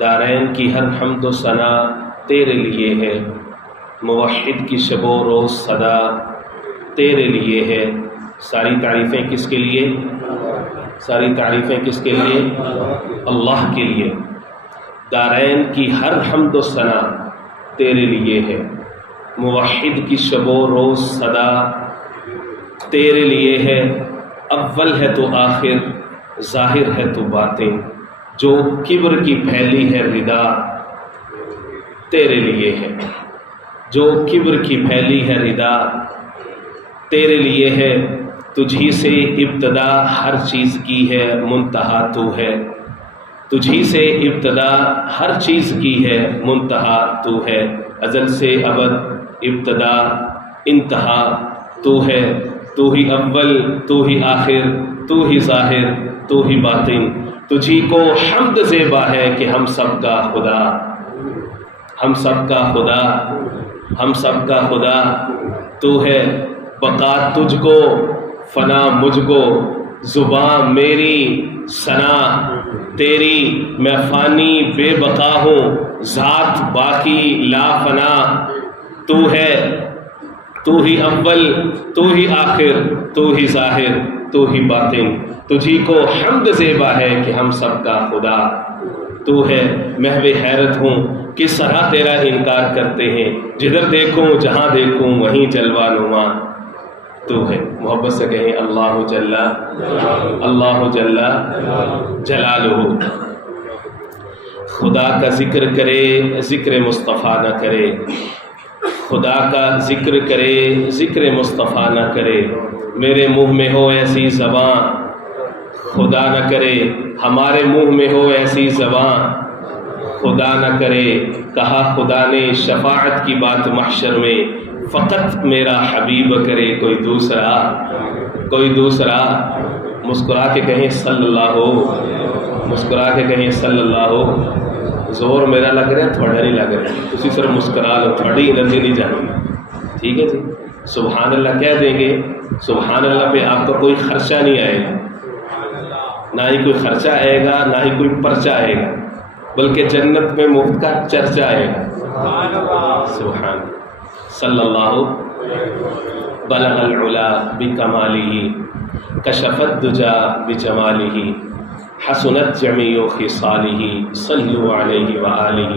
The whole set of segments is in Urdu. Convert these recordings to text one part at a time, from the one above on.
دارین کی ہر حمد و ثنا تیرے لیے ہے، موحد کی شب و روز صدا تیرے لیے ہے۔ ساری تعریفیں کس کے لیے؟ ساری تعریفیں کس کے لیے؟ اللہ کے لیے۔ دارین کی ہر حمد و ثنا تیرے لیے ہے، موحد کی شب و روز صدا تیرے لیے ہے۔ اول ہے تو آخر، ظاہر ہے تو باطن، جو کبر کی پھیلی ہے ردا تیرے لیے ہے، جو کبر کی پھیلی ہے ردا تیرے لیے ہے۔ تجھی سے ابتدا ہر چیز کی ہے، منتہا تو ہے، تجھی سے ابتدا ہر چیز کی ہے، منتہا تو ہے۔ ازل سے ابد ابتدا انتہا تو ہے، تو ہی اول تو ہی آخر تو ہی ظاہر تو ہی باطن۔ تجھی کو حمد زیبا ہے کہ ہم سب کا خدا، ہم سب کا خدا، ہم سب کا خدا تو ہے۔ بقا تجھ کو فنا مجھ کو، زباں میری ثنا تیری، میں فانی بے بقا ہوں، ذات باقی لا فنا تو ہے۔ تو ہی اول تو ہی آخر تو ہی ظاہر تو ہی باطن۔ تجھی کو حمد زیبا ہے کہ ہم سب کا خدا تو ہے۔ محو حیرت ہوں کس طرح تیرا انکار کرتے ہیں، جدھر دیکھوں جہاں دیکھوں وہیں جلوہ نما تو ہے۔ محبت سے کہیں اللہ جل اللہ جل جلالہ۔ خدا کا ذکر کرے ذکر مصطفیٰ نہ کرے، خدا کا ذکر کرے ذکر مصطفیٰ نہ کرے، میرے منہ میں ہو ایسی زبان خدا نہ کرے، ہمارے منہ میں ہو ایسی زبان خدا نہ کرے۔ کہا خدا نے شفاعت کی بات محشر میں، فقط میرا حبیب کرے کوئی دوسرا، کوئی دوسرا۔ مسکرا کے کہیں صلی اللہ ہو، مسکرا کے کہیں صلی اللہ ہو۔ زور میرا لگ رہا ہے، تھوڑا نہیں لگ رہا ہے، تسی صرف مسکرا لو، تھوڑی انرجی نہیں جانی، ٹھیک ہے جی۔ سبحان اللہ کہہ دیں گے، سبحان اللہ پہ آپ کا کوئی خرچہ نہیں آئے گا، نہ ہی کوئی خرچہ آئے گا نہ ہی کوئی پرچہ آئے گا، بلکہ جنت میں مفت کا چرچہ آئے گا۔ سبحان صلی اللہ بلغ العلا بکمالہ، کشف الدجا بجمالہ، حسنت جمیع خصالہ، صلوا علیہ وآلہ۔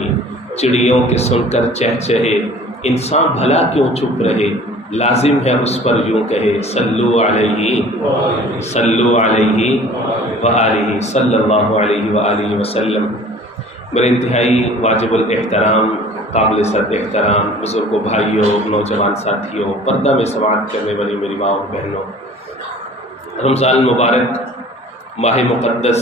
چڑیوں کے سن کر چہچہے، انسان بھلا کیوں چپ رہے، لازم ہے اس پر یوں کہے صلو علیہ صلو علیہ وآلہ صلی اللہ علیہ وآلہ وسلم۔ میرے انتہائی واجب الاحترام، قابل صد احترام بزرگوں، بھائیوں، نوجوان ساتھیوں، پردہ میں سماعت کرنے والی میری ماں اور بہنوں، رمضان مبارک ماہ مقدس،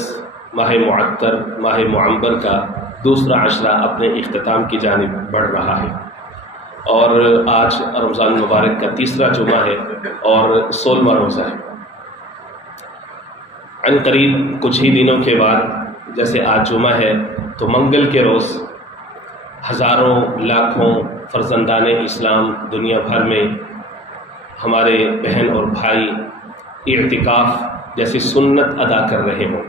ماہ معطر، ماہ معمبر کا دوسرا عشرہ اپنے اختتام کی جانب بڑھ رہا ہے، اور آج رمضان مبارک کا تیسرا جمعہ ہے اور 16واں روزہ ہے۔ عن قریب کچھ ہی دنوں کے بعد، جیسے آج جمعہ ہے تو منگل کے روز ہزاروں لاکھوں فرزندان اسلام دنیا بھر میں ہمارے بہن اور بھائی اعتکاف جیسی سنت ادا کر رہے ہوں،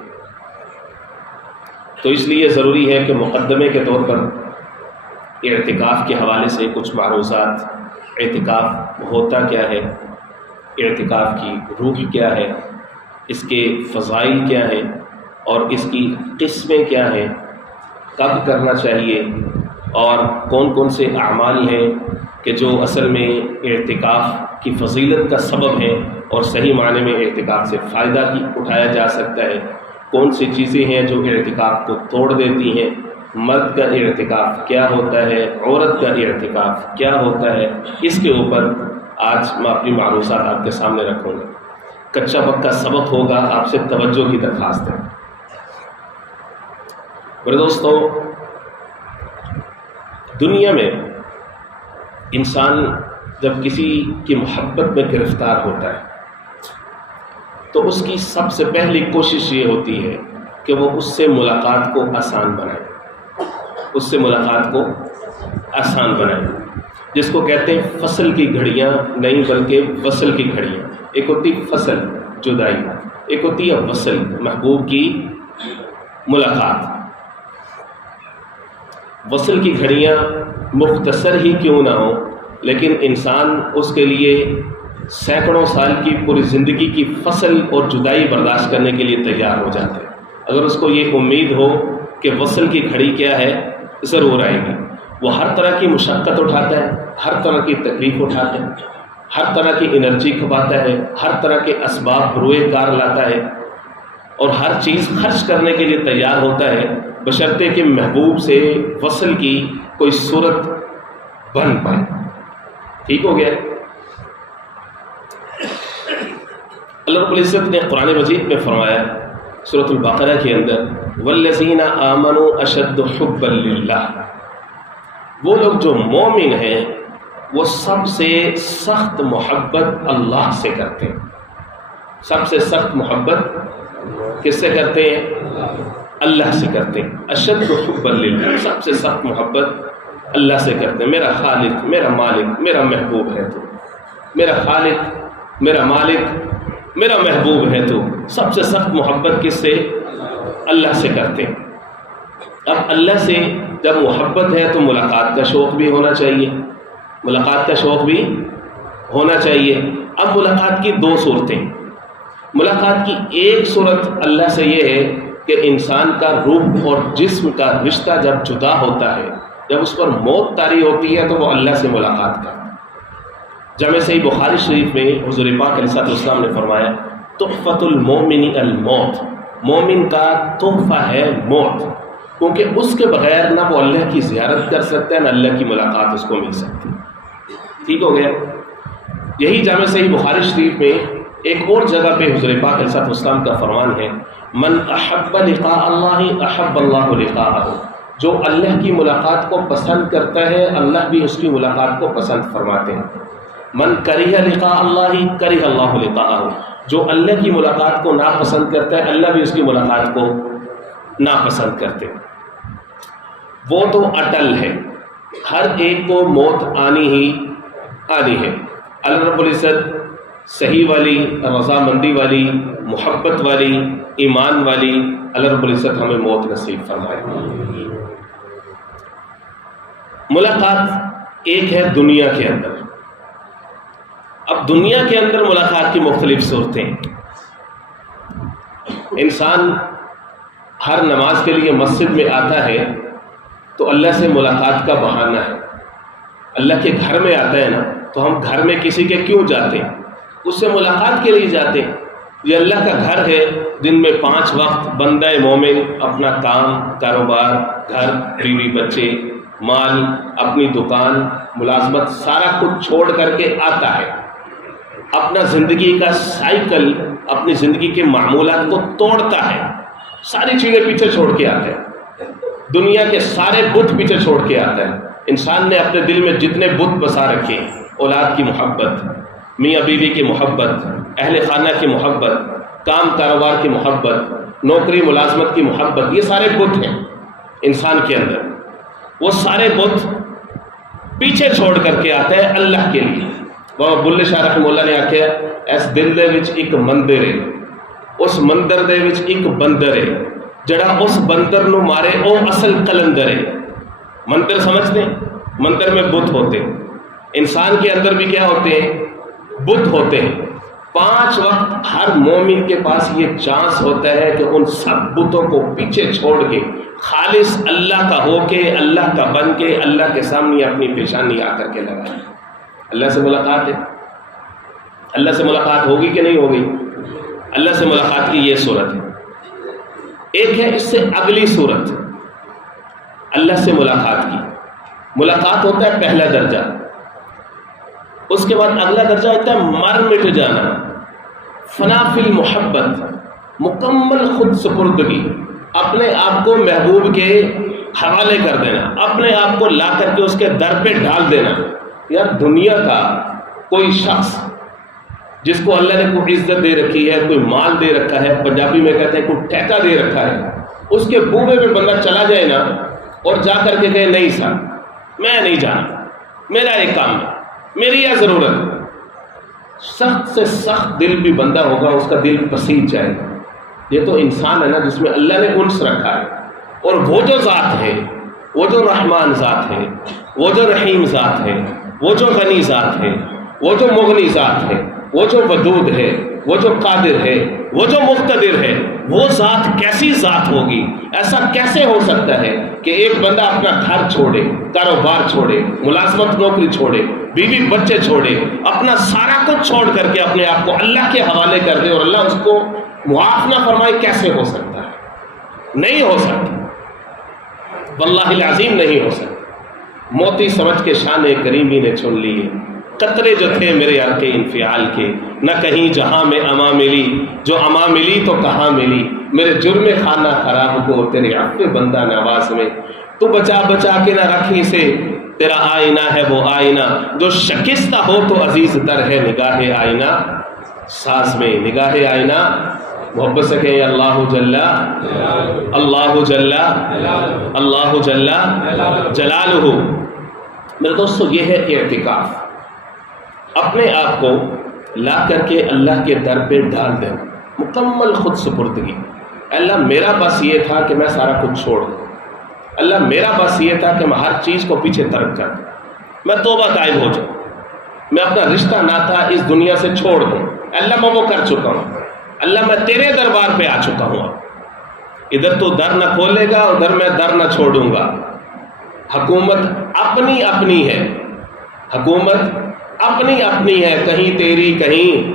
تو اس لیے ضروری ہے کہ مقدمے کے طور پر اعتکاف کے حوالے سے کچھ معروضات، اعتکاف ہوتا کیا ہے، اعتکاف کی روح کیا ہے، اس کے فضائل کیا ہیں اور اس کی قسمیں کیا ہیں، کب کرنا چاہیے، اور کون کون سے اعمال ہیں کہ جو اصل میں اعتکاف کی فضیلت کا سبب ہیں اور صحیح معنی میں اعتکاف سے فائدہ اٹھایا جا سکتا ہے، کون سی چیزیں ہیں جو اعتکاف کو توڑ دیتی ہیں، مرد کا اعتکاف کیا ہوتا ہے، عورت کا اعتکاف کیا ہوتا ہے، اس کے اوپر آج میں اپنی معروضات آپ کے سامنے رکھوں گا۔ کچا پکا سبق ہوگا، آپ سے توجہ کی درخواست ہے۔ میرے دوستو، دنیا میں انسان جب کسی کی محبت میں گرفتار ہوتا ہے تو اس کی سب سے پہلی کوشش یہ ہوتی ہے کہ وہ اس سے ملاقات کو آسان بنائے، اس سے ملاقات کو آسان بنائے، جس کو کہتے ہیں فصل کی گھڑیاں نہیں بلکہ وصل کی گھڑیاں۔ ایک ہوتی فصل جدائی، ایک ہوتی ہے وصل محبوب کی ملاقات۔ وصل کی گھڑیاں مختصر ہی کیوں نہ ہوں، لیکن انسان اس کے لیے سینکڑوں سال کی پوری زندگی کی فصل اور جدائی برداشت کرنے کے لیے تیار ہو جاتا ہے۔ اگر اس کو یہ امید ہو کہ وصل کی گھڑی کیا ہے، ضرور آئے گی، وہ ہر طرح کی مشقت اٹھاتا ہے، ہر طرح کی تکلیف اٹھاتا ہے، ہر طرح کی انرجی کھپاتا ہے، ہر طرح کے اسباب روئے کار لاتا ہے، اور ہر چیز خرچ کرنے کے لیے تیار ہوتا ہے، بشرطے کہ محبوب سے وصل کی کوئی صورت بن پائے۔ ٹھیک ہو گیا؟ اللہ رب العزت نے قرآن مجید میں فرمایا سورۃ البقرہ کے اندر، والذین آمنوا اشد حبا للہ، وہ لوگ جو مومن ہیں وہ سب سے سخت محبت اللہ سے کرتے ہیں۔ سب سے سخت محبت کس سے کرتے ہیں؟ اللہ سے کرتے ہیں۔ اشد حبا للہ، سب سے سخت محبت اللہ سے کرتے ہیں۔ میرا خالق، میرا مالک، میرا محبوب ہے تو، میرا خالق، میرا مالک، میرا محبوب ہے تو، سب سے سخت محبت کس سے؟ اللہ سے کرتے ہیں۔ اب اللہ سے جب محبت ہے تو ملاقات کا شوق بھی ہونا چاہیے، ملاقات کا شوق بھی ہونا چاہیے۔ اب ملاقات کی دو صورتیں، ملاقات کی ایک صورت اللہ سے یہ ہے کہ انسان کا روح اور جسم کا رشتہ جب جدا ہوتا ہے، جب اس پر موت طاری ہوتی ہے تو وہ اللہ سے ملاقات کرتا ہے۔ جامع صحیح بخاری شریف میں حضور پاک علیہ السلام نے فرمایا، تحفۃ المومن الموت، مومن کا تحفہ ہے موت، کیونکہ اس کے بغیر نہ وہ اللہ کی زیارت کر سکتا ہے، نہ اللہ کی ملاقات اس کو مل سکتی۔ ٹھیک ہو گیا؟ یہی جامع صحیح بخاری شریف میں ایک اور جگہ پہ حضور پاک علیہ السلام کا فرمان ہے، من احب لقاء اللہ احب اللہ لقاءہ، جو اللہ کی ملاقات کو پسند کرتا ہے اللہ بھی اس کی ملاقات کو پسند فرماتے ہیں۔ من کرہ لقاء اللہ کرہ اللہ لقاءہ، جو اللہ کی ملاقات کو ناپسند کرتا ہے اللہ بھی اس کی ملاقات کو ناپسند کرتے ہیں۔ وہ تو اٹل ہے، ہر ایک کو موت آنی ہی آنی ہے۔ اللہ رب العزت صحیح والی، رضامندی والی، محبت والی، ایمان والی اللہ رب العزت ہمیں موت نصیب فرمائے۔ ملاقات ایک ہے دنیا کے اندر، اب دنیا کے اندر ملاقات کی مختلف صورتیں۔ انسان ہر نماز کے لیے مسجد میں آتا ہے تو اللہ سے ملاقات کا بہانہ ہے۔ اللہ کے گھر میں آتا ہے نا، تو ہم گھر میں کسی کے کیوں جاتے ہیں؟ اس سے ملاقات کے لیے جاتے ہیں۔ یہ اللہ کا گھر ہے، دن میں 5 وقت بندہ مومن اپنا کام، کاروبار، گھر، بیوی، بچے، مال، اپنی دکان، ملازمت، سارا کچھ چھوڑ کر کے آتا ہے، اپنا زندگی کا سائیکل، اپنی زندگی کے معمولات کو توڑتا ہے، ساری چیزیں پیچھے چھوڑ کے آتا ہے، دنیا کے سارے بت پیچھے چھوڑ کے آتا ہے۔ انسان نے اپنے دل میں جتنے بت بسا رکھے، اولاد کی محبت، میاں بیوی کی محبت، اہل خانہ کی محبت، کام کاروبار کی محبت، نوکری ملازمت کی محبت، یہ سارے بت ہیں انسان کے اندر۔ وہ سارے بت پیچھے چھوڑ کر کے آتا ہے اللہ کے لیے۔ بابا بلے شاہ رحمہ اللہ نے آخیا، اس دل دے وچ ایک مندر ہے، اس مندر دے وچ ایک بندر ہے، جڑا اس بندر نو مارے او اصل قلندر ہے۔ مندر سمجھتے ہیں؟ مندر میں بت ہوتے ہیں، انسان کے اندر بھی کیا ہوتے ہیں؟ بت ہوتے ہیں۔ 5 وقت ہر مومن کے پاس یہ چانس ہوتا ہے کہ ان سب بتوں کو پیچھے چھوڑ کے خالص اللہ کا ہو کے، اللہ کا بن کے، اللہ کے سامنے اپنی پیشانی آ کر کے لگائے۔ اللہ سے ملاقات ہے، اللہ سے ملاقات ہوگی کہ نہیں ہوگی؟ اللہ سے ملاقات کی یہ صورت ہے۔ ایک ہے اس سے اگلی صورت، اللہ سے ملاقات کی۔ ملاقات ہوتا ہے پہلا درجہ، اس کے بعد اگلا درجہ ہوتا ہے مر مٹ جانا، فنا فی المحبت، مکمل خود سپردگی، اپنے آپ کو محبوب کے حوالے کر دینا، اپنے آپ کو لا کر کے اس کے در پہ ڈال دینا۔ یار دنیا کا کوئی شخص جس کو اللہ نے کوئی عزت دے رکھی ہے، کوئی مال دے رکھا ہے، پنجابی میں کہتے ہیں کوئی ٹھیکہ دے رکھا ہے، اس کے بوبے پہ بندہ چلا جائے نا اور جا کر کے کہے نہیں صاحب میں نہیں جانا، میرا ایک کام ہے، میری یہ ضرورت، سخت سے سخت دل بھی بندہ ہوگا اس کا دل پسیج جائے گا۔ یہ تو انسان ہے نا جس میں اللہ نے انس رکھا ہے، اور وہ جو ذات ہے وہ جو رحمان ذات ہے، وہ جو رحیم ذات ہے، وہ جو غنی ذات ہے، وہ جو مغنی ذات ہے، وہ جو ودود ہے، وہ جو قادر ہے، وہ جو مقتدر ہے، وہ ذات کیسی ذات ہوگی؟ ایسا کیسے ہو سکتا ہے کہ ایک بندہ اپنا گھر چھوڑے، کاروبار چھوڑے، ملازمت نوکری چھوڑے، بیوی بچے چھوڑے، اپنا سارا کچھ چھوڑ کر کے اپنے آپ کو اللہ کے حوالے کر دے اور اللہ اس کو معاف نہ فرمائے؟ کیسے ہو سکتا ہے؟ نہیں ہو سکتا، واللہ العظیم نہیں ہو سکتا۔ موتی سمجھ کے شان کریمی نے چن لیے، قطرے جو تھے میرے عرق انفعال کے، نہ کہیں جہاں میں اما ملی، جو اما ملی تو کہاں ملی، میرے جرم خانہ خراب کو تیرے عفو بندہ نواز میں، تو بچا بچا کے نہ رکھی سے، تیرا آئینہ ہے وہ آئینہ جو شکستہ ہو تو عزیز تر ہے نگاہ آئینہ ساز میں۔ نگاہ آئینہ محبت سے کہیں اللہ جل اللہ جل اللہ جل جلالہ۔ میرے دوستو، یہ ہے اعتکاف، اپنے آپ کو لا کر کے اللہ کے در پہ ڈال دینا، مکمل خود سپردگی۔ اللہ میرا بس یہ تھا کہ میں سارا کچھ چھوڑ دوں، اللہ میرا بس یہ تھا کہ میں ہر چیز کو پیچھے ترک کر دوں، میں توبہ طائب ہو جاؤں، میں اپنا رشتہ ناتا اس دنیا سے چھوڑ دوں۔ اللہ میں وہ کر چکا ہوں، اللہ میں تیرے دربار پہ آ چکا ہوں، ادھر تو در نہ کھولے گا، ادھر میں در نہ چھوڑوں گا۔ حکومت اپنی اپنی ہے، حکومت اپنی اپنی ہے، کہیں تیری کہیں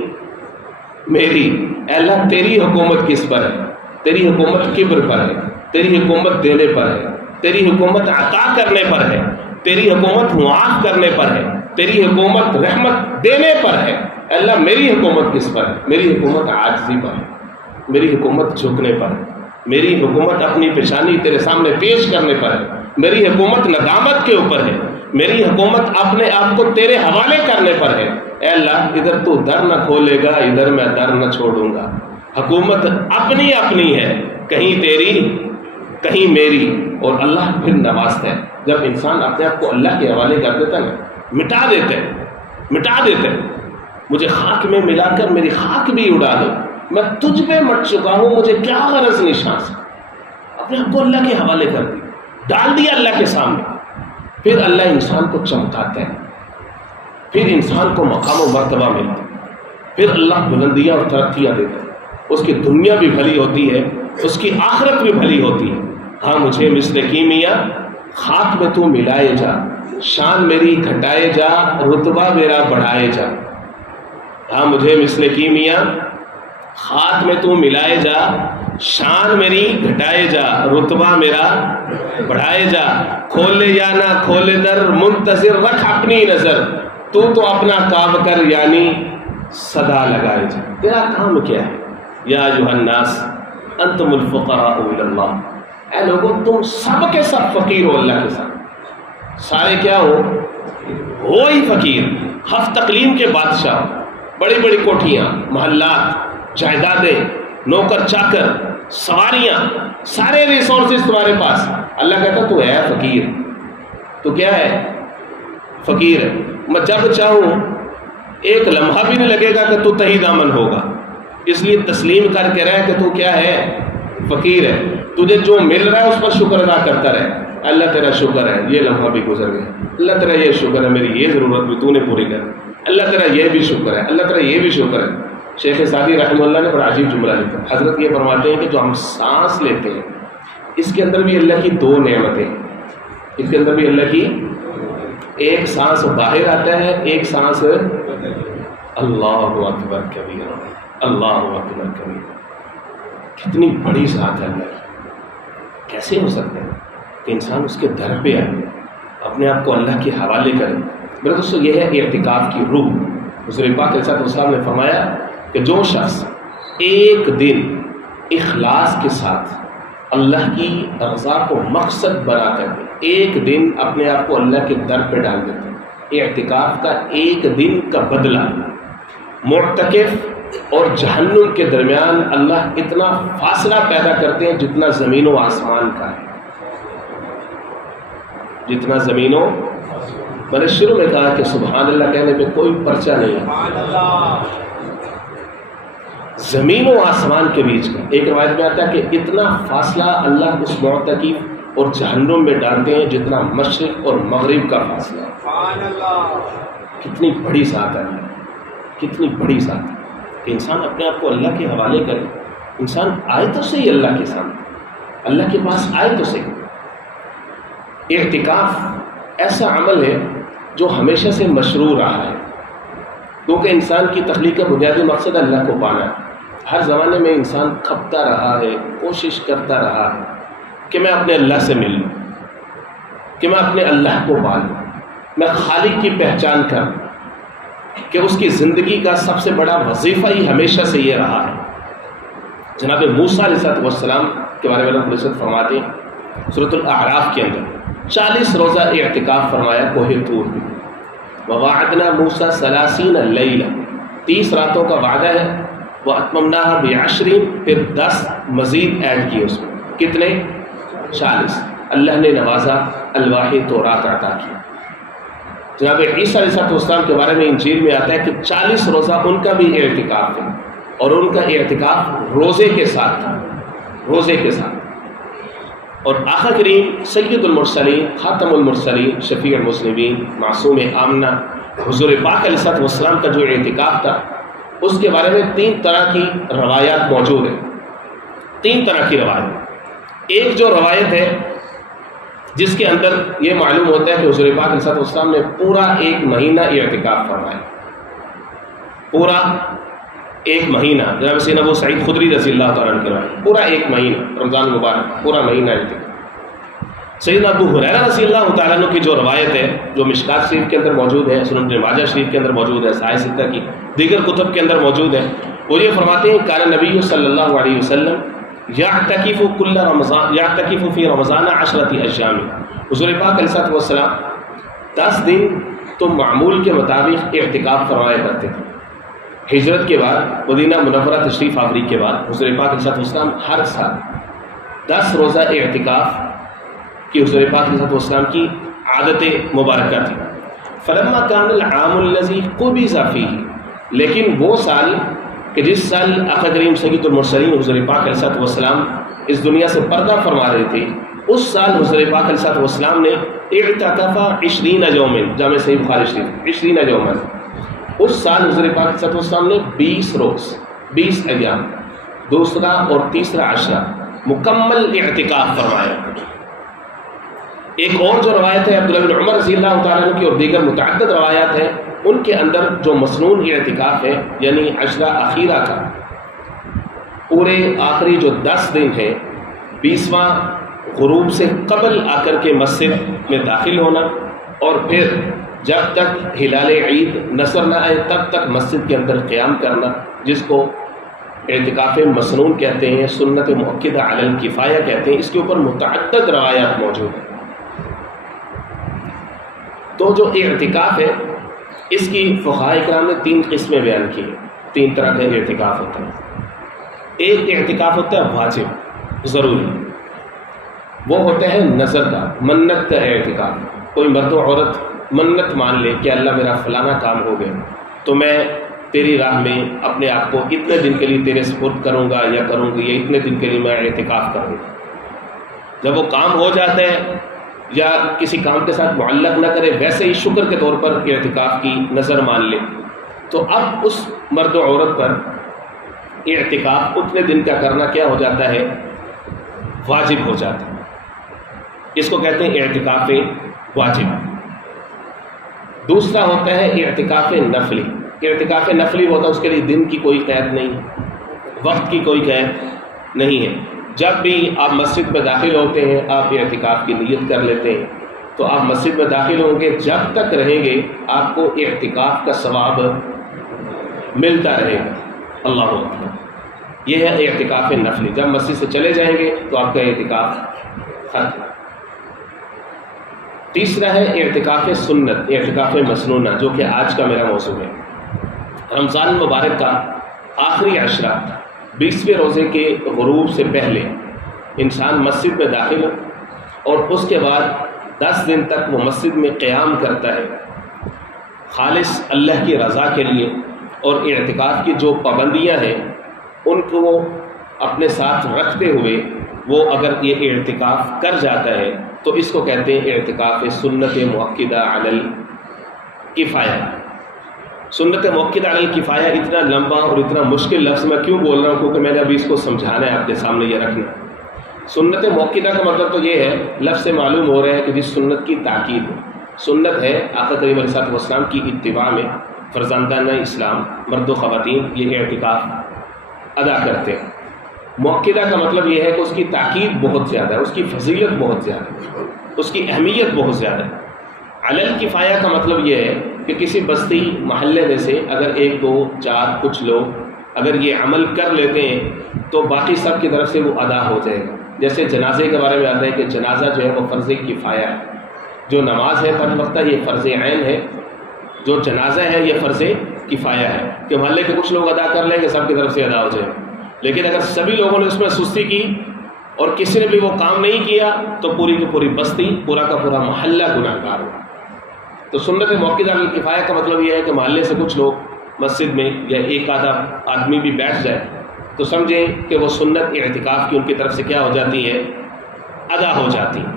میری۔ اے اللہ تیری حکومت کس پر ہے؟ تیری حکومت کبر پر ہے، تیری حکومت دینے پر ہے، تیری حکومت عطا کرنے پر ہے، تیری حکومت معاف کرنے پر ہے، تیری حکومت رحمت دینے پر ہے۔ اے اللہ میری حکومت کس پر ہے؟ میری حکومت عاجزی پر ہے، میری حکومت جھکنے پر ہے، میری حکومت اپنی پیشانی تیرے سامنے پیش کرنے پر ہے، میری حکومت ندامت کے اوپر ہے، میری حکومت اپنے آپ کو تیرے حوالے کرنے پر ہے۔ اے اللہ ادھر تو در نہ کھولے گا، ادھر میں در نہ چھوڑوں گا۔ حکومت اپنی اپنی ہے، کہیں تیری کہیں میری۔ اور اللہ پھر نوازتا ہے، جب انسان اپنے آپ کو اللہ کے حوالے کر دیتا ہے، مٹا دیتے مجھے خاک میں ملا کر میری خاک بھی اڑا دو، میں تجھ پہ مٹ چکا ہوں، مجھے کیا غرض نشان سے۔ اپنے آپ کو اللہ کے حوالے کر دی، ڈال دیا اللہ کے سامنے۔ پھر اللہ انسان کو چمکاتا ہے، پھر انسان کو مقام و مرتبہ ملتا ہے، پھر اللہ بلندیاں اور ترقیاں دیتا ہے، اس کی دنیا بھی بھلی ہوتی ہے، اس کی آخرت بھی بھلی ہوتی ہے۔ ہاں مجھے مثل کیمیا خاک میں تو ملائے جا، شان میری گھٹائے جا، رتبہ میرا بڑھائے جا۔ ہاں مجھے مثل کیمیا خاک میں تو ملائے جا، شان میری گھٹائے جا، رتبہ میرا بڑھائے جا۔ کھولے یا نہ کھولے در، منتظر رکھ اپنی نظر، تو اپنا کام کر یعنی صدا لگائے جا۔ تیرا کام کیا ہے؟ یا ایھا الناس انتم الفقراء الی اللہ، اے لوگوں تم سب کے سب فقیر ہو اللہ کے ساتھ۔ سارے کیا ہو ہی فقیر، ہفت تقلیم کے بادشاہ، بڑی بڑی کوٹھیاں، محلات، جائیدادیں، نوکر چاکر، سواریاں، سارے ریسورسز تمہارے پاس۔ اللہ کہتا تو ہے فقیر، تو کیا ہے؟ فقیر ہے۔ میں جب چاہوں ایک لمحہ بھی نہیں لگے گا کہ تو تہی دامن ہوگا، اس لیے تسلیم کر کے رہ کہ تو کیا ہے؟ فقیر ہے۔ تجھے جو مل رہا ہے اس پر شکر ادا کرتا رہے۔ اللہ تیرا شکر ہے یہ لمحہ بھی گزر گیا، اللہ تیرا یہ شکر ہے میری یہ ضرورت بھی تو نے پوری کر، اللہ تیرا یہ بھی شکر ہے، اللہ تیرا یہ بھی شکر ہے۔ شیخ سعدی رحمہ اللہ نے بڑا عجیب جملہ لکھا، حضرت یہ فرماتے ہیں کہ جو ہم سانس لیتے ہیں اس کے اندر بھی اللہ کی دو نعمتیں، اس کے اندر بھی اللہ کی ایک سانس باہر آتا ہے، ایک سانس اللہ اکبر کبیرہ، اللہ اکبر کبیرہ۔ کتنی بڑی ذات ہے اللہ کی، کیسے ہو سکتا ہے کہ انسان اس کے در پہ آئے، اپنے آپ کو اللہ کے حوالے کرے۔ میرے دوستو یہ ہے اعتکاف کی روح۔ حضور پاک علیہ السلام نے فرمایا کہ جو شخص ایک دن اخلاص کے ساتھ اللہ کی رضا کو مقصد بنا کر ایک دن اپنے آپ کو اللہ کے در پہ ڈال دیتے ہیں، اعتکاف کا ایک دن کا بدلہ، معتکف اور جہنم کے درمیان اللہ اتنا فاصلہ پیدا کرتے ہیں جتنا زمین و آسمان کا ہے، جتنا زمین و، میں نے شروع میں کہا کہ سبحان اللہ کہنے پہ کوئی پرچہ نہیں ہے، زمین و آسمان کے بیچ کا۔ ایک روایت میں آتا ہے کہ اتنا فاصلہ اللہ اس معتکف اور جہنم میں ڈالتے ہیں جتنا مشرق اور مغرب کا فاصلہ ہے۔ سبحان اللہ، کتنی بڑی ذات ہے، کتنی بڑی ذات ہے کہ انسان اپنے آپ کو اللہ کے حوالے کرے۔ انسان آئے تو صحیح اللہ کے سامنے، اللہ کے پاس آئے تو صحیح۔ اعتکاف ایسا عمل ہے جو ہمیشہ سے مشروع رہا ہے، کیونکہ انسان کی تخلیق کا بنیادی مقصد اللہ کو پانا ہے۔ ہر زمانے میں انسان کھپتا رہا ہے، کوشش کرتا رہا ہے کہ میں اپنے اللہ سے مل لوں، کہ میں اپنے اللہ کو پا لوں، میں خالق کی پہچان کروں، کہ اس کی زندگی کا سب سے بڑا وظیفہ ہی ہمیشہ سے یہ رہا ہے۔ جناب موسیٰ علیہ السلام کے بارے میں رب العزت فرماتے ہیں سورۃ الاعراف کے اندر 40 روزہ اعتکاف فرمایا کوہ طور میں۔ وَوَعَدْنَا مُوسَىٰ 30 لَيْلًا، 30 راتوں کا وعدہ ہے۔ وَأَتْمَمْنَاهَا بِعَشْرٍ، پھر 10 مزید ایڈ کیے اس میں، کتنے؟ 40۔ اللہ نے نوازا، الواح تورات عطا کی۔ جناب عیسیٰ علیہ السلام کے بارے میں انجیل میں آتا ہے کہ 40 روزہ ان کا بھی اعتکاف ہے، اور ان کا اعتکاف روزے کے ساتھ تھا، روزے کے ساتھ۔ اور آقا کریم سید المرسلین، خاتم المرسلین، شفیع المذنبین، معصوم آمنہ حضور پاک علیہ السلام کا جو اعتکاف تھا، اس کے بارے میں 3 طرح کی روایات موجود ہیں۔ 3 طرح کی روایت۔ ایک جو روایت ہے جس کے اندر یہ معلوم ہوتا ہے کہ حضور پاک علیہ السلام نے پورا 1 مہینہ اعتکاف فرمایا، پورا 1 مہینہ۔ جناب سیدنا ابو سعید خدری رضی اللہ تعالیٰ عنہ کی روایت، پورا 1 مہینہ، رمضان مبارک پورا مہینہ اعتکاف۔ سیدنا ابو ہریرہ رضی اللہ تعالیٰ عنہ کی جو روایت ہے، جو مشکات شریف کے اندر موجود ہے، سنن ابن ماجہ شریف کے اندر موجود ہے، صحیح ستہ کی دیگر کتب کے اندر موجود ہے، وہ یہ فرماتے ہیں کان نبی صلی اللہ علیہ وسلم یعتکف کل رمضان، یعتکف فی رمضان 10 ایام۔ حضور پاک علیہ السلام 10 دن تو معمول کے مطابق اعتکاف فرمایا کرتے تھے۔ ہجرت کے بعد مدینہ منورہ تشریف آوری کے بعد حضور پاک علیہ السلام ہر سال 10 روزہ اعتکاف کی حضور پاک علیہ السلام کی عادت مبارکہ تھی۔ فلما کان العام الذی قبض فیہ، لیکن وہ سال کہ جس سال آقا کریم سید المرسلین حضور پاک علیہ السلام اس دنیا سے پردہ فرما رہے تھے، اس سال حضور پاک علیہ السلام نے اعتکف 20 یوما، جامع صحیح بخاری شریف 20 یوما، اس سال حضور پاک علیہ السلام نے 20 روز، 20 ایام، دوسرا اور تیسرا عشرہ مکمل اعتکاف فرمایا۔ ایک اور جو روایت ہے عبداللہ بن عمر رضی اللہ تعالیٰ عنہ کی اور دیگر متعدد روایات ہیں، ان کے اندر جو مسنون اعتکاف ہے یعنی عشرہ اخیرہ کا، پورے آخری جو 10 دن ہیں، 20واں غروب سے قبل آ کر کے مسجد میں داخل ہونا، اور پھر جب تک ہلال عید نظر نہ آئے تب تک مسجد کے اندر قیام کرنا، جس کو اعتکاف مسنون کہتے ہیں، سنت مؤکدہ علی الکفایہ کہتے ہیں۔ اس کے اوپر متعدد روایات موجود ہیں۔ تو جو اعتکاف ہے اس کی فقہاء کرام نے 3 قسمیں بیان کی ہیں، 3 طرح کا اعتکاف ہوتا ہے۔ ایک اعتکاف ہوتا ہے واجب، ضروری، وہ ہوتا ہے نظر کا، منت کا اعتکاف۔ کوئی مرد و عورت منت مان لے کہ اللہ میرا فلانا کام ہو گیا تو میں تیری راہ میں اپنے آپ کو اتنے دن کے لیے تیرے سپرد کروں گا یا کروں گی، یا اتنے دن کے لیے میں اعتکاف کروں گا۔ جب وہ کام ہو جاتا ہے یا کسی کام کے ساتھ معلق نہ کرے، ویسے ہی شکر کے طور پر اعتکاف کی نظر مان لے، تو اب اس مرد و عورت پر اعتکاف اتنے دن کا کرنا کیا ہو جاتا ہے؟ واجب ہو جاتا ہے۔ اس کو کہتے ہیں اعتکاف واجب۔ دوسرا ہوتا ہے اعتکاف نفلی۔ اعتکاف نفلی ہوتا ہے اس کے لیے دن کی کوئی قید نہیں، وقت کی کوئی قید نہیں ہے۔ جب بھی آپ مسجد میں داخل ہوتے ہیں آپ اعتکاف کی نیت کر لیتے ہیں، تو آپ مسجد میں داخل ہوں گے، جب تک رہیں گے آپ کو اعتکاف کا ثواب ملتا رہے گا۔ اللہ اکبر، یہ ہے اعتکاف نفلی۔ جب مسجد سے چلے جائیں گے تو آپ کا اعتکاف ختم۔ تیسرا ہے اعتکاف سنت، اعتکاف مسنونہ، جو کہ آج کا میرا موضوع ہے۔ رمضان مبارک کا آخری عشرہ، 20ویں روزے کے غروب سے پہلے انسان مسجد میں داخل ہو، اور اس کے بعد 10 دن تک وہ مسجد میں قیام کرتا ہے خالص اللہ کی رضا کے لیے، اور اعتکاف کی جو پابندیاں ہیں ان کو وہ اپنے ساتھ رکھتے ہوئے وہ اگر یہ اعتکاف کر جاتا ہے تو اس کو کہتے ہیں اعتکاف سنت مؤکدہ علی الکفایہ۔ سنت مؤکدہ علی الکفایہ اتنا لمبا اور اتنا مشکل لفظ میں کیوں بول رہا ہوں؟ کیونکہ میں نے ابھی اس کو سمجھانا ہے، آپ کے سامنے یہ رکھنا۔ سنت مؤکدہ کا مطلب تو یہ ہے، لفظ سے معلوم ہو رہا ہے کہ جس سنت کی تاکید ہو۔ سنت ہے آقا کریم علیہ الصلوۃ والسلام کی اتباع میں فرزندان اسلام مرد و خواتین یہ اعتکاف ادا کرتے ہیں۔ مؤکدہ کا مطلب یہ ہے کہ اس کی تاکید بہت زیادہ ہے، اس کی فضیلت بہت زیادہ ہے، اس کی اہمیت بہت زیادہ ہے۔ علی الکفایہ کا مطلب یہ ہے کہ کسی بستی محلے میں سے اگر 1 2 4 کچھ لوگ اگر یہ عمل کر لیتے ہیں تو باقی سب کی طرف سے وہ ادا ہو جائے گا۔ جیسے جنازے کے بارے میں آتا ہے کہ جنازہ جو ہے وہ فرض کفایہ ہے، جو نماز ہے 5 وقتہ یہ فرض عین ہے، جو جنازہ ہے یہ فرض کفایہ ہے کہ محلے کے کچھ لوگ ادا کر لیں گے، سب کی طرف سے ادا ہو جائے گا۔ لیکن اگر سبھی لوگوں نے اس میں سستی کی اور کسی نے بھی وہ کام نہیں کیا تو پوری کی پوری بستی، پورا کا پورا محلہ گناہ گار ہو۔ تو سنت مؤکدہ علی الکفایہ کا مطلب یہ ہے کہ محلے سے کچھ لوگ مسجد میں یا 1 آدھا آدمی بھی بیٹھ جائے تو سمجھیں کہ وہ سنت اعتکاف کی ان کی طرف سے کیا ہو جاتی ہے، ادا ہو جاتی ہے۔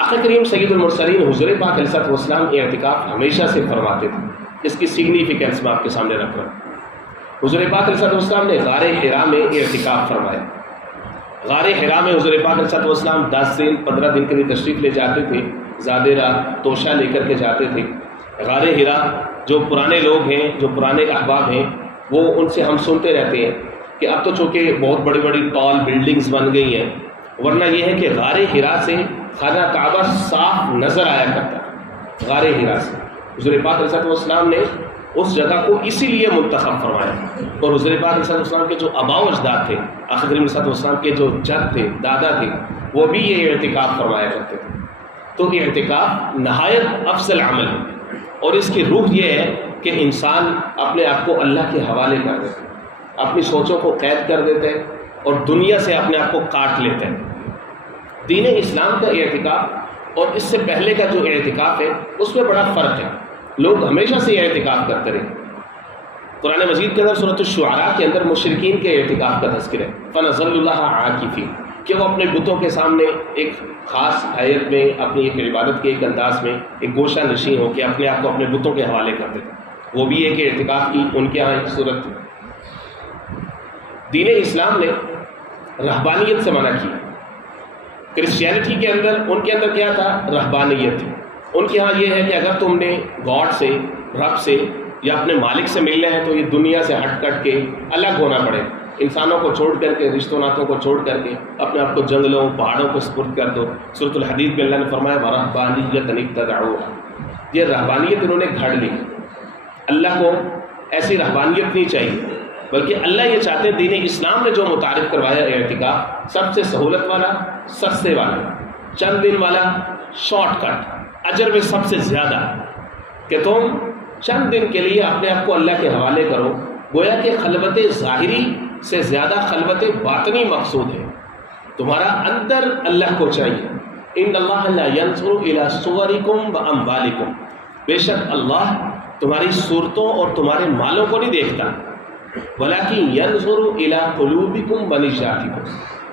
آقا کریم سید المرسلین حضور پاک علیہ الصلوۃ والسلام اعتکاف ہمیشہ سے فرماتے تھے۔ اس کی سگنیفیکینس میں آپ کے سامنے رکھ رہا ہوں۔ حضور پاک علیہ الصلوۃ والسلام نے غار حرا میں اعتکاف فرمایا۔ غار حرا میں حضور پاک علیہ الصلوۃ والسلام 10 دن 15 دن کے لیے تشریف لے جاتے تھے، زادے رات توشہ لے کر کے جاتے تھے۔ غار حرا جو پرانے لوگ ہیں، جو پرانے احباب ہیں، وہ ان سے ہم سنتے رہتے ہیں کہ اب تو چونکہ بہت بڑی بڑی ٹال بلڈنگز بن گئی ہیں، ورنہ یہ ہے کہ غار حرا سے خانہ کعبہ صاف نظر آیا کرتا ہے۔ غار حرا سے حضور پاک علیہ الصلوۃ والسلام نے اس جگہ کو اسی لیے منتخب فرمایا، اور حضور پاک علیہ الصلوۃ والسلام کے جو آباء و اجداد تھے، آقا کریم علیہ الصلوۃ والسلام کے جو جد تھے، دادا تھے، وہ بھی یہ اعتکاف فرمایا کرتے تھے۔ تو اعتکاف نہایت افضل عمل ہے، اور اس کی روح یہ ہے کہ انسان اپنے آپ کو اللہ کے حوالے کر دیتا ہے، اپنی سوچوں کو قید کر دیتا ہے اور دنیا سے اپنے آپ کو کاٹ لیتا ہے۔ دین اسلام کا اعتکاف اور اس سے پہلے کا جو اعتکاف ہے اس میں بڑا فرق ہے۔ لوگ ہمیشہ سے اعتکاف کرتے رہے۔ قرآن مجید کے اندر سورۃ الشعراء کے اندر مشرکین کے اعتکاف کا تذکر ہے، فنظل اللہ عاکفین، کہ وہ اپنے بتوں کے سامنے ایک خاص حیت میں، اپنی ایک عبادت کے ایک انداز میں ایک گوشہ نشین ہو کے اپنے آپ کو اپنے بتوں کے حوالے کر دیتے۔ وہ بھی ایک اعتکاف کی ان کے یہاں ایک صورت تھی۔ دین اسلام نے رہبانیت سے منع کیا۔ کرسچینٹی کے اندر ان کے اندر کیا تھا؟ رہبانیت تھی۔ ان کے ہاں یہ ہے کہ اگر تم نے گاڈ سے، رب سے یا اپنے مالک سے ملنا ہے تو یہ دنیا سے ہٹ کٹ کے الگ ہونا پڑے، انسانوں کو چھوڑ کر کے، رشتوں ناتوں کو چھوڑ کر کے اپنے آپ کو جنگلوں پہاڑوں کو سپرد کر دو۔ سورۃ الحدید میں اللہ نے فرمایا وَرَهْبَانِيَّةً ابْتَدَعُوهَا، یہ رہبانیت انہوں نے گھڑ لی۔ اللہ کو ایسی رہبانیت نہیں چاہیے، بلکہ اللہ یہ چاہتے ہیں، دین اسلام نے جو متعارف کروایا اعتکاف، سب سے سہولت والا، سستے والا، چند دن والا، شارٹ کٹ، اجر میں سب سے زیادہ، کہ تم چند دن کے لیے اپنے آپ کو اللہ کے حوالے کرو۔ گویا کہ خلوت ظاہری سے زیادہ خلوت باطنی مقصود ہے۔ تمہارا اندر اللہ کو چاہیے۔ ان اللہ لا ينظر الى صورکم واموالکم، بے شک اللہ تمہاری صورتوں اور تمہارے مالوں کو نہیں دیکھتا، ولکن ينظر الى قلوبکم ونیاتکم،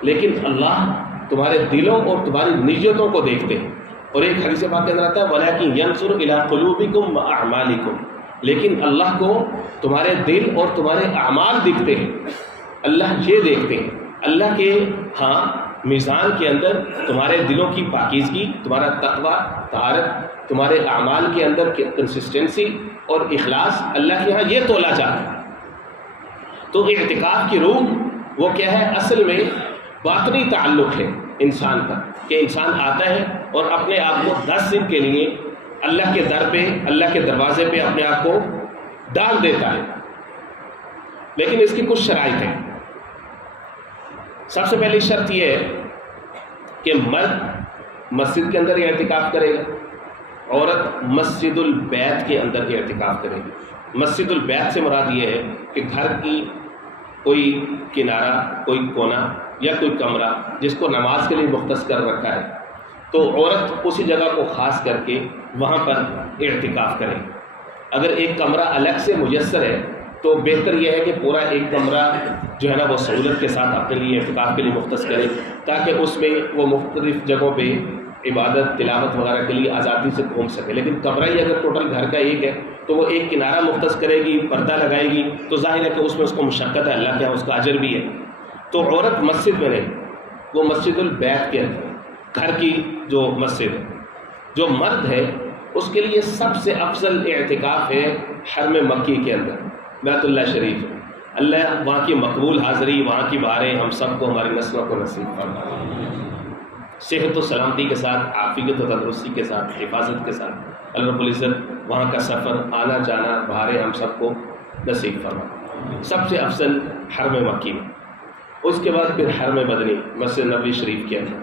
لیکن اللہ تمہارے دلوں اور تمہاری نیتوں کو دیکھتے ہیں۔ اور ایک حدیث پاک کے اندر آتا ہے وَلَكِنْ يَنْظُرُ إِلَىٰ قُلُوبِكُمْ وَأَعْمَالِكُمْ، لیکن اللہ کو تمہارے دل اور تمہارے اعمال دکھتے ہیں۔ اللہ یہ دیکھتے ہیں، اللہ کے ہاں میزان کے اندر تمہارے دلوں کی پاکیزگی، تمہارا تقوی، طہارت، تمہارے اعمال کے اندر کنسسٹنسی اور اخلاص، اللہ کے ہاں یہ تولا جاتا ہے۔ تو اعتکاف کی روح وہ کیا ہے؟ اصل میں باطنی تعلق ہے انسان کا، کہ انسان آتا ہے اور اپنے آپ کو 10 دن کے لیے اللہ کے در پہ، اللہ کے دروازے پہ اپنے آپ کو ڈال دیتا ہے۔ لیکن اس کی کچھ شرائط ہیں۔ سب سے پہلی شرط یہ ہے کہ مرد مسجد کے اندر اعتکاف کرے گا، عورت مسجد البیت کے اندر اعتکاف کرے گی۔ مسجد البیت سے مراد یہ ہے کہ گھر کی کوئی کنارہ، کوئی کونا یا کوئی کمرہ جس کو نماز کے لیے مختص کر رکھا ہے، تو عورت اسی جگہ کو خاص کر کے وہاں پر اعتکاف کرے۔ اگر ایک کمرہ الگ سے میسر ہے تو بہتر یہ ہے کہ پورا ایک کمرہ جو ہے نا وہ سہولت کے ساتھ اپنے لیے اعتکاف کے لیے مختص کرے، تاکہ اس میں وہ مختلف جگہوں پہ عبادت تلاوت وغیرہ کے لیے آزادی سے گھوم سکے۔ لیکن کمرہ ہی اگر ٹوٹل گھر کا ایک ہے تو وہ ایک کنارہ مختص کرے گی، پردہ لگائے گی، تو ظاہر ہے کہ اس میں اس کو مشقت ہے، اللہ کے یہاں اس کا اجر بھی ہے۔ تو عورت مسجد میں نہیں، وہ مسجد البیت کے اندر، گھر کی جو مسجد ہے، جو مرد ہے اس کے لیے سب سے افضل اعتکاف ہے حرم مکی کے اندر، بیت اللہ شریف۔ اللہ وہاں کی مقبول حاضری، وہاں کی بہاریں ہم سب کو، ہماری نسلوں کو نصیب فرمائے، صحت و سلامتی کے ساتھ، عافیت و تندرستی کے ساتھ، حفاظت کے ساتھ۔ اللہ رب العزت وہاں کا سفر، آنا جانا، بہاریں ہم سب کو نصیب فرمائے۔ سب سے افضل حرم مکی میں، اس کے بعد پھر حرم مدنی مسجد نبوی شریف کے اندر،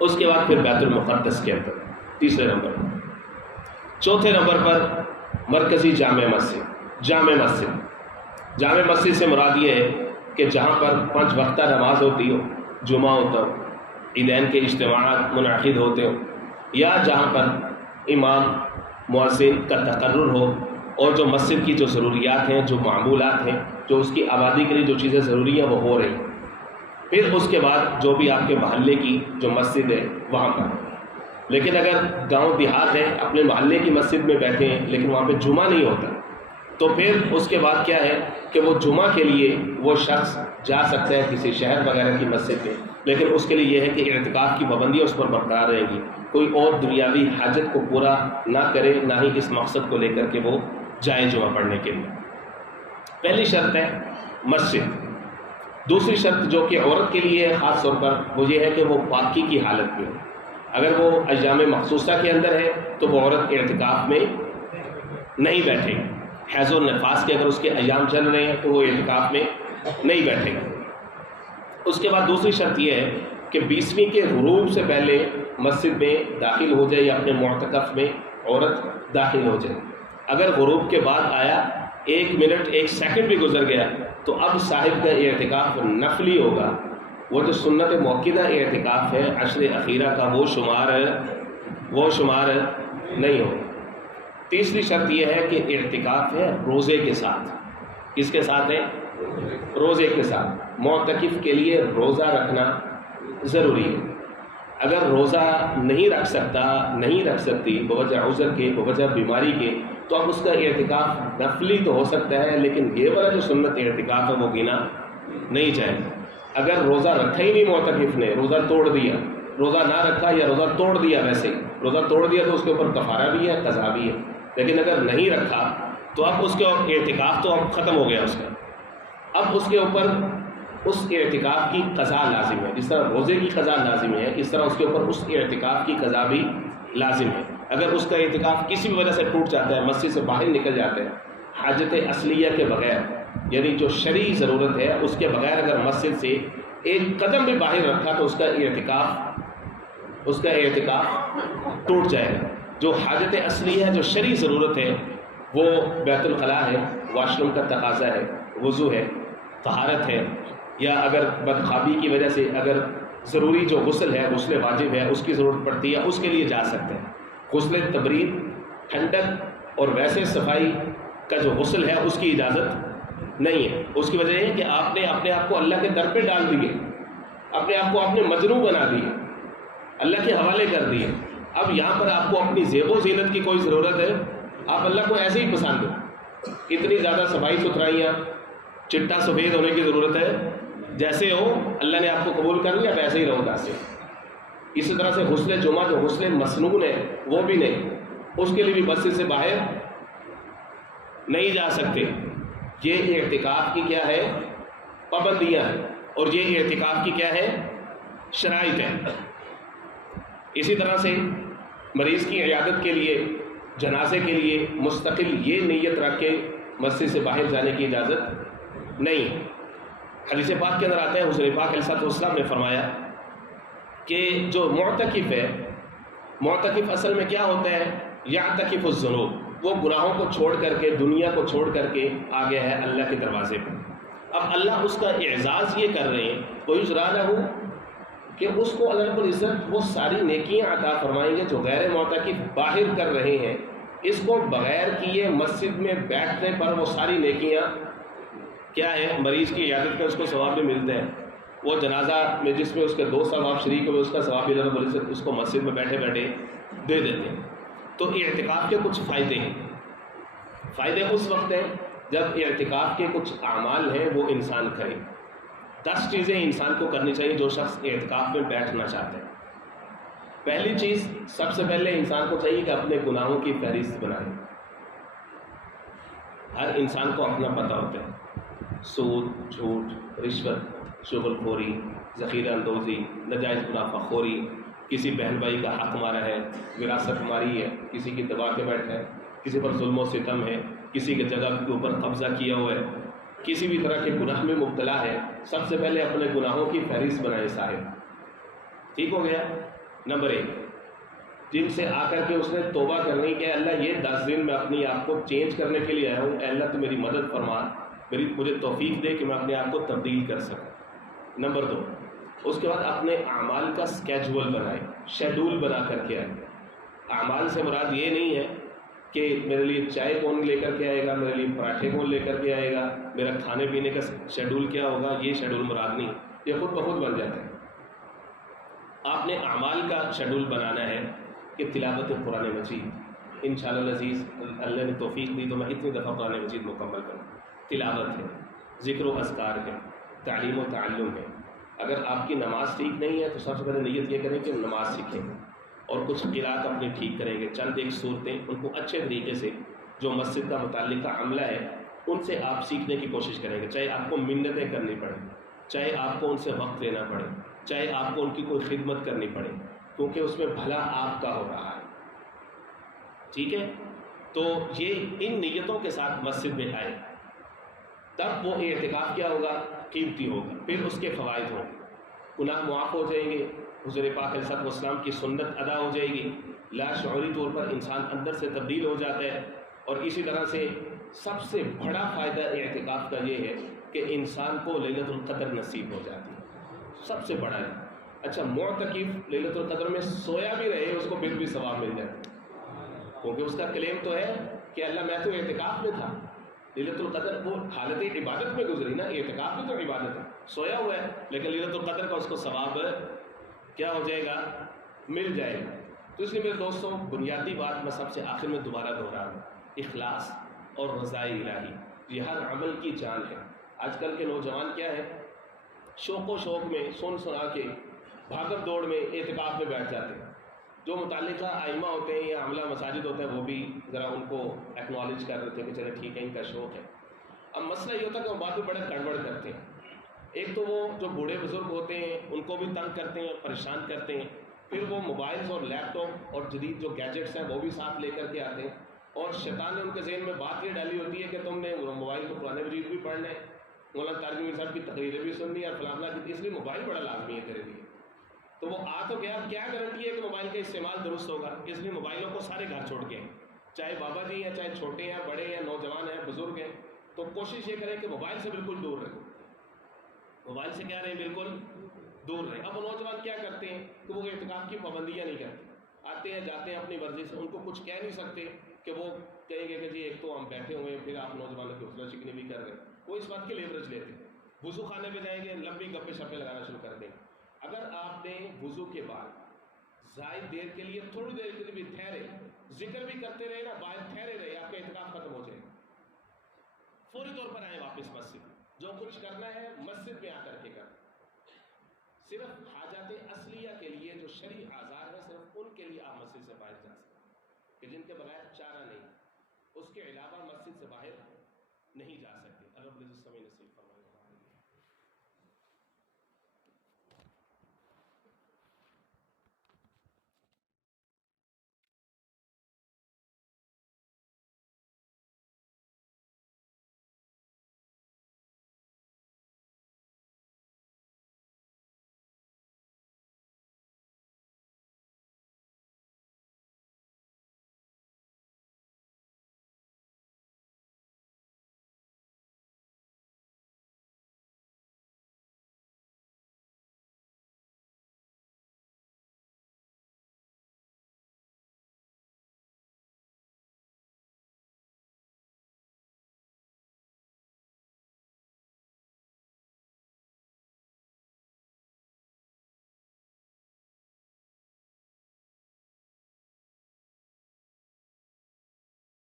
اس کے بعد پھر بیت المقدس کے اندر تیسرے نمبر پر۔ چوتھے نمبر پر مرکزی جامع مسجد۔ جامع مسجد سے مراد یہ ہے کہ جہاں پر 5 وقتہ نماز ہوتی ہو، جمعہ ہوتا ہو، عیدین کے اجتماعات منعقد ہوتے ہو، یا جہاں پر امام مؤذن کا تقرر ہو، اور جو مسجد کی جو ضروریات ہیں، جو معمولات ہیں، جو اس کی آبادی کے لیے جو چیزیں ضروری ہیں وہ ہو رہی ہیں۔ پھر اس کے بعد جو بھی آپ کے محلے کی جو مسجد ہے وہاں پر۔ لیکن اگر گاؤں دیہات ہے، اپنے محلے کی مسجد میں بیٹھے ہیں لیکن وہاں پہ جمعہ نہیں ہوتا، تو پھر اس کے بعد کیا ہے کہ وہ جمعہ کے لیے وہ شخص جا سکتا ہے کسی شہر وغیرہ کی مسجد میں، لیکن اس کے لیے یہ ہے کہ اعتکاف کی پابندیاں اس پر برقرار رہیں گی، کوئی اور دنیاوی حاجت کو پورا نہ کرے، نہ ہی اس مقصد کو لے کر کے وہ جائے جمعہ پڑھنے کے لیے۔ پہلی شرط ہے مسجد۔ دوسری شرط جو کہ عورت کے لیے خاص طور پر وہ یہ ہے کہ وہ پاکی کی حالت میں ہو۔ اگر وہ ایام مخصوصہ کے اندر ہے تو وہ عورت اعتکاف میں نہیں بیٹھے گی۔ حیض و نفاس کے اگر اس کے ایام چل رہے ہیں تو وہ اعتکاف میں نہیں بیٹھے گا۔ اس کے بعد دوسری شرط یہ ہے کہ 20ویں کے غروب سے پہلے مسجد میں داخل ہو جائے، یا اپنے معتکف میں عورت داخل ہو جائے۔ اگر غروب کے بعد آیا، 1 منٹ 1 سیکنڈ بھی گزر گیا، تو اب صاحب کا اعتکاف نفلی ہوگا۔ وہ جو سنت موقدہ اعتکاف ہے عشر اخیرہ کا، وہ شمار نہیں ہوگا۔ تیسری شرط یہ ہے کہ اعتکاف ہے روزے کے ساتھ۔ کس کے ساتھ ہے؟ روزے کے ساتھ۔ معتکف کے لیے روزہ رکھنا ضروری ہے۔ اگر روزہ نہیں رکھ سکتی بوجہ عذر کے، بوجہ بیماری کے، تو اب اس کا اعتکاف نفلی تو ہو سکتا ہے، لیکن یہ والا جو سنت اعتکاف ہے وہ گنا نہیں جائے گا۔ اگر روزہ رکھا ہی نہیں معتکف نے، روزہ توڑ دیا، روزہ نہ رکھا یا روزہ توڑ دیا، ویسے ہی روزہ توڑ دیا تو اس کے اوپر کفارہ بھی ہے، قضا بھی ہے۔ لیکن اگر نہیں رکھا تو اب اس کے اعتکاف تو اب ختم ہو گیا اس کا، اب اس کے اوپر اس اعتکاف کی قضا لازم ہے۔ جس طرح روزے کی قضا لازم ہے، اس طرح اس کے اوپر اس اعتکاف کی قضا بھی لازم ہے۔ اگر اس کا اعتکاف کسی بھی وجہ سے ٹوٹ جاتا ہے، مسجد سے باہر نکل جاتا ہے، حاجت اصلیہ کے بغیر، یعنی جو شرعی ضرورت ہے اس کے بغیر اگر مسجد سے ایک قدم بھی باہر رکھا تو اس کا اعتکاف ٹوٹ جائے گا۔ جو حاجت اصلی ہے، جو شرعی ضرورت ہے، وہ بیت الخلاء ہے، واش روم کا تقاضا ہے، وضو ہے، طہارت ہے، یا اگر بدخوابی کی وجہ سے اگر ضروری جو غسل ہے، غسل واجب ہے، اس کی ضرورت پڑتی ہے، اس کے لیے جا سکتے ہیں۔ غسل تبرید، ٹھنڈک اور ویسے صفائی کا جو غسل ہے اس کی اجازت نہیں ہے۔ اس کی وجہ یہ ہے کہ آپ نے اپنے آپ کو اللہ کے در پہ ڈال دیے، اپنے آپ کو آپ نے مجروح بنا دیے، اللہ کے حوالے کر دیے۔ اب یہاں پر آپ کو اپنی زیب و زینت کی کوئی ضرورت ہے؟ آپ اللہ کو ایسے ہی پسند ہو، اتنی زیادہ صفائی ستھرائیاں، چٹا سفید ہونے کی ضرورت ہے؟ جیسے ہو اللہ نے آپ کو قبول کر لیا، ویسے ہی رہو ویسے۔ اسی طرح سے غسل جمعہ جو غسل مسنون ہے وہ بھی نہیں، اس کے لیے بھی مسجد سے باہر نہیں جا سکتے۔ یہ اعتکاف کی کیا ہے؟ پابندیاں ہیں، اور یہ اعتکاف کی کیا ہے؟ شرائط ہے۔ اسی طرح سے مریض کی عیادت کے لیے، جنازے کے لیے مستقل یہ نیت رکھ کے مسجد سے باہر جانے کی اجازت نہیں۔ حدیث پاک کے اندر آتا ہے، حضور پاک علیہ السلام نے فرمایا کہ جو معتکف ہے، معتکف اصل میں کیا ہوتا ہے؟ یعتکف الذنوب، وہ گناہوں کو چھوڑ کر کے، دنیا کو چھوڑ کر کے آ گیا ہے اللہ کے دروازے پہ۔ اب اللہ اس کا اعزاز یہ کر رہے ہیں، کوئی ذرا ہو کہ اس کو اللہ رب العزت وہ ساری نیکیاں عطا فرمائیں گے جو غیر معتکف باہر کر رہے ہیں، اس کو بغیر کیے مسجد میں بیٹھنے پر وہ ساری نیکیاں کیا ہے، مریض کی عیادت کا اس کو ثواب بھی ملتے ہیں، وہ جنازہ میں جس میں اس کے دو ثواب شریک ہوئے اس کا ثواب بھی اللہ رب العزت اس کو مسجد میں بیٹھے بیٹھے دے دیتے ہیں۔ تو اعتکاف کے کچھ فائدے ہیں۔ فائدے اس وقت ہیں جب اعتکاف کے کچھ اعمال ہیں وہ انسان کرے۔ 10 چیزیں انسان کو کرنی چاہیے جو شخص اعتکاف میں بیٹھنا چاہتے ہیں۔ پہلی چیز، سب سے پہلے انسان کو چاہیے کہ اپنے گناہوں کی فہرست بنائے۔ ہر انسان کو اپنا پتہ ہوتا ہے، سود، جھوٹ، رشوت، شغل خوری، ذخیرہ اندوزی، ناجائز منافع خوری، کسی بہن بھائی کا حق مارا ہے، وراثت ماری ہے، کسی کی دبا کے بیٹھا ہے، کسی پر ظلم و ستم ہے، کسی کی جگہ کے اوپر قبضہ کیا ہوا ہے، کسی بھی طرح کے گناہ میں مبتلا ہے۔ سب سے پہلے اپنے گناہوں کی فہرست بنائے صاحب، ٹھیک ہو گیا؟ نمبر 1، جن سے آ کر کے اس نے توبہ کرنی کہ اللہ یہ 10 دن میں اپنی آپ کو چینج کرنے کے لیے آیا ہوں، اے اللہ تو میری مدد فرما، مجھے توفیق دے کہ میں اپنے آپ کو تبدیل کر سکوں۔ نمبر 2، اس کے بعد اپنے اعمال کا اسکیجول بنائے، شیڈول بنا کر کے آئے۔ اعمال سے مراد یہ نہیں ہے کہ میرے لیے چائے کون لے کر کے آئے گا، میرے لیے پراٹھے کون لے کر کے آئے گا، میرا کھانے پینے کا شیڈول کیا ہوگا، یہ شیڈول مراد نہیں، یہ خود بخود بن جاتا ہے۔ آپ نے اعمال کا شیڈول بنانا ہے کہ تلاوت قرآن مجید، انشاءاللہ العزیز اللہ نے توفیق دی تو میں اتنی دفعہ قرآن مجید مکمل کروں۔ تلاوت ہے، ذکر و اذکار ہے، تعلیم و تعلم ہے۔ اگر آپ کی نماز ٹھیک نہیں ہے تو سب سے پہلے نیت یہ کریں کہ نماز سیکھیں گے، اور کچھ قرات اپنی ٹھیک کریں گے، چند ایک صورتیں ان کو اچھے طریقے سے جو مسجد کا متعلقہ عملہ ہے ان سے آپ سیکھنے کی کوشش کریں گے، چاہے آپ کو منتیں کرنی پڑیں، چاہے آپ کو ان سے وقت لینا پڑے، چاہے آپ کو ان کی کوئی خدمت کرنی پڑے، کیونکہ اس میں بھلا آپ کا ہو رہا ہے، ٹھیک ہے؟ تو یہ ان نیتوں کے ساتھ مسجد میں آئے، تب وہ اعتکاف کیا ہوگا، قیمتی ہوگا۔ پھر اس کے فوائد ہوں، گناہ معاف ہو جائیں گے، حضور پاک علیہ الصلوۃ والسلام کی سنت ادا ہو جائے گی، لاشعوری طور پر انسان اندر سے تبدیل ہو جاتا ہے۔ اور اسی طرح سے سب سے بڑا فائدہ اعتکاف کا یہ ہے کہ انسان کو لیلۃ القدر نصیب ہو جاتی ہے، سب سے بڑا ہے۔ اچھا، معتکف لیلۃ القدر میں سویا بھی رہے اس کو پھر بھی ثواب مل جاتا ہے، کیونکہ اس کا کلیم تو ہے کہ اللہ میں تو اعتکاف میں تھا۔ لیلۃ القدر وہ حالت عبادت میں گزری نا، اعتکاف بھی تو عبادت ہے، سویا ہوا ہے لیکن لیلۃ القدر کا اس کو ثواب کیا ہو جائے گا، مل جائے گا۔ تو اس لیے میرے دوستوں، بنیادی بات میں سب سے آخر میں دوبارہ دوہرا رہا ہوں، اخلاص اور رضائے الہی، یہ ہر عمل کی جان ہے۔ آج کل کے نوجوان کیا ہے، شوق و شوق میں سن سنا کے بھاگم دوڑ میں اعتکاف میں بیٹھ جاتے ہیں۔ جو متعلقہ ائمہ ہوتے ہیں یا عملہ مساجد ہوتے ہیں وہ بھی ذرا ان کو ایکنالج کر رہے تھے کہ چلے ٹھیک ہے ان کا شوق ہے۔ اب مسئلہ یہ ہوتا ہے کہ وہ بات میں بڑے گڑبڑ کرتے ہیں۔ ایک تو وہ جو بوڑھے بزرگ ہوتے ہیں ان کو بھی تنگ کرتے ہیں، پریشان کرتے ہیں، پھر وہ موبائلز اور لیپ ٹاپ اور جدید جو گیجٹس ہیں وہ بھی ساتھ لے کر کے آتے ہیں، اور شیطان نے ان کے ذہن میں بات یہ ڈالی ہوتی ہے کہ تم نے موبائل کو قرآن مجید بھی پڑھنا ہے، مولانا طارق میر صاحب کی تقریریں بھی سننی ہے اور فلاں فلاں کی، اس لیے موبائل بڑا لازمی ہے تیرے لیے۔ تو وہ آ تو گیا، کیا گارنٹی ہے کہ موبائل کا استعمال درست ہوگا؟ اس لیے موبائلوں کو سارے گھر چھوڑ کے ہیں، چاہے بابا جی ہیں، چاہے چھوٹے ہیں، بڑے ہیں، نوجوان ہیں، بزرگ ہیں، تو کوشش یہ کریں کہ موبائل سے بالکل دور رہیں، موبائل سے کیا رہیں، بالکل دور رہیں۔ اب وہ نوجوان کیا کرتے ہیں کہ وہ اعتکاف کی پابندیاں نہیں کرتے، آتے ہیں جاتے ہیں اپنی مرضی سے، ان کو کچھ کہہ نہیں سکتے کہ وہ کہیں گے کہ جی ایک تو ہم بیٹھے ہوئے ہیں، پھر آپ نوجوانوں کی حوصلہ شکنی بھی کر رہے ہیں، وہ اس بات کے لیورج لیتے ہیں، وضو خانے پہ جائیں گے لمبی گپے شپے لگانا شروع کر دیں گے۔ اگر آپ نے وضو کے بعد زائد دیر کے لیے تھوڑی دیر کے لیے بھی ٹھہرے، ذکر بھی کرتے رہے نا، باہر ٹھہرے رہے، آپ کا اعتکاف ختم ہو جائے گا۔ فوری طور پر آئیں واپس مسجد، جو کچھ کرنا ہے مسجد میں آ کر کے کریں۔ صرف حاجات اصلیہ کے لیے جو شرعی آزار ہے صرف ان کے لیے آپ مسجد سے باہر جا سکتے، کہ جن کے بغیر چارہ نہیں، اس کے علاوہ مسجد سے باہر نہیں جا سکتے۔ اللہ رب العزت